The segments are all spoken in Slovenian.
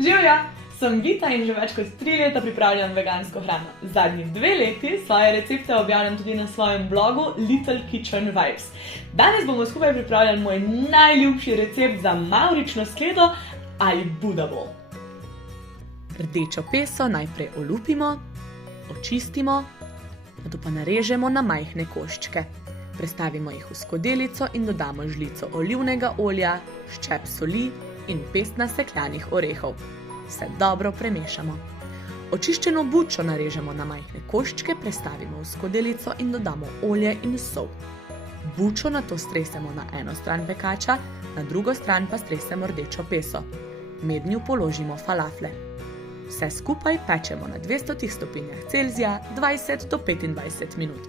Živja, sem Vita in že več kot 3 leta pripravljam vegansko hrano. Zadnji 2 leti svoje recepte objavljam tudi na svojem blogu Little Kitchen Vibes. Danes bomo skupaj pripravljali moj najljubši recept za mavrično skledo ali Buddha bowl. Rdečo peso najprej olupimo, očistimo, nato pa narežemo na majhne koščke. Prestavimo jih v skodelico in dodamo žlico olivnega olja, ščep soli in pest nasekljanih orehov. Vse dobro premešamo. Očiščeno bučo narežemo na majhne koščke, prestavimo v skodelico in dodamo olje in sol. Bučo nato stresemo na eno stran pekača, na drugo stran pa stresemo rdečo peso. Mednju položimo falafle. Vse skupaj pečemo na 200 stopinjah Celzija 20 do 25 minut.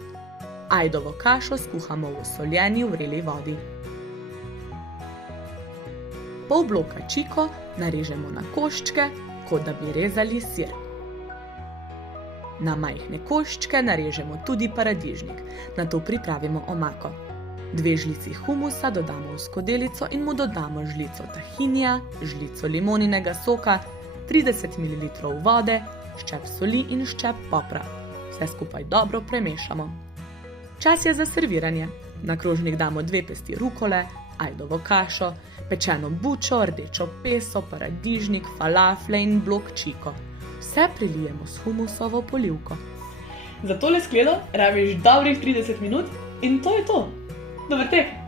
Ajdovo kašo skuhamo v osoljeni vreli vodi. Pol bloka čiko narežemo na koščke, kot da bi rezali sir. Na majhne koščke narežemo tudi paradižnik, nato pripravimo omako. 2 žlici humusa dodamo v skodelico in mu dodamo žlico tahinija, žlico limoninega soka, 30 ml vode, ščep soli in ščep popra. Vse skupaj dobro premešamo. Čas je za serviranje. Na krožnik damo 2 pesti rukole, ajdovo kašo, pečeno bučo, rdečo peso, paradižnik, falafle in blok čiko. Vse prelijemo s humusovo polivko. Za tole skledo rabiš dobrih 30 minut in to je to. Dober tek!